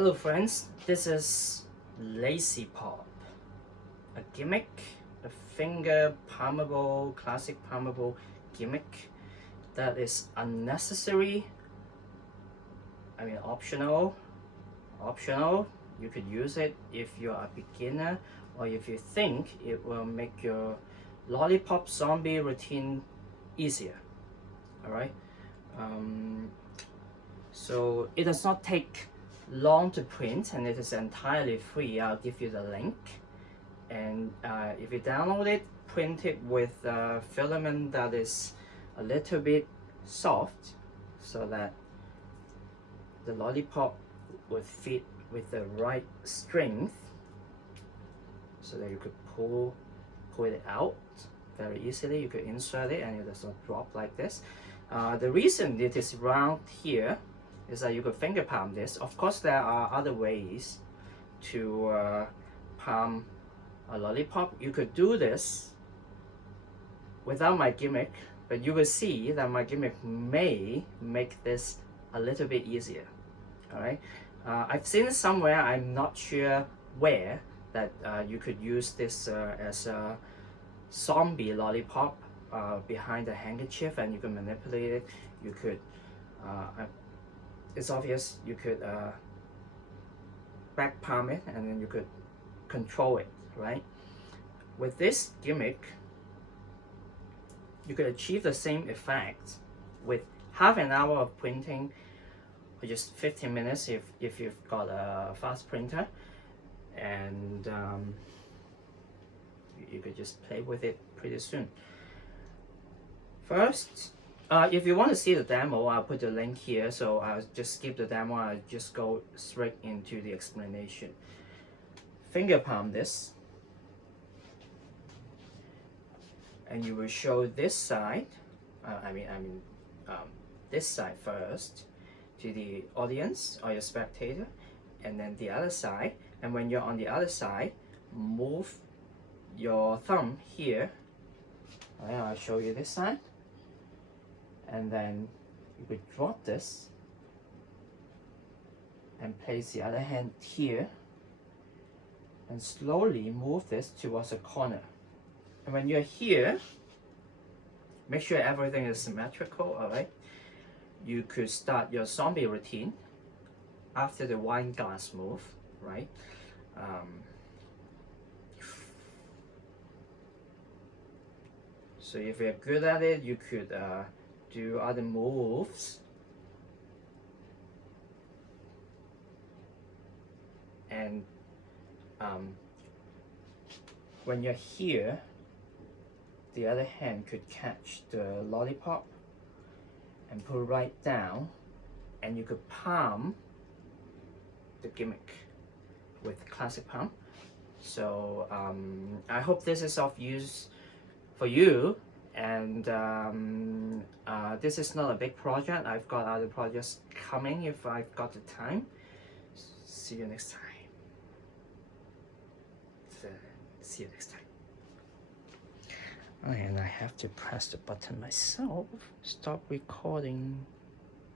Hello friends, this is LazZipop, a gimmick, a finger palmable, classic palmable gimmick that is unnecessary, optional. You could use it if you're a beginner or if you think it will make your lollipop zombie routine easier. Alright, so it does not take long to print and it is entirely free. I'll give you the link, and if you download it, print it with filament that is a little bit soft so that the lollipop would fit with the right strength, so that you could pull it out very easily. You could insert it and it does not drop like this. The reason it is round here is that you could finger palm this. Of course, there are other ways to palm a lollipop. You could do this without my gimmick, but you will see that my gimmick may make this a little bit easier. Alright, I've seen it somewhere, I'm not sure where, that you could use this as a zombie lollipop behind the handkerchief, and you can manipulate it. You could it's obvious you could back palm it, and then you could control it, right? With this gimmick, you could achieve the same effect with half an hour of printing, or just 15 minutes if you've got a fast printer, and you could just play with it pretty soon. First, if you want to see the demo, I'll put the link here, so I'll just skip the demo. I'll just go straight into the explanation. Finger palm this, and you will show this side, this side first to the audience or your spectator, and then the other side. And when you're on the other side, move your thumb here. Alright, I'll show you this side. And then you could drop this and place the other hand here and slowly move this towards the corner. And when you're here, make sure everything is symmetrical. Alright, you could start your zombie routine after the wineglass move, right? So if you're good at it, you could do other moves, and when you're here, the other hand could catch the lollipop and pull right down, and you could palm the gimmick with classic palm. So I hope this is of use for you, and this is not a big project. I've got other projects coming if I've got the time. See you next time. See you next time. And I have to press the button myself. Stop recording.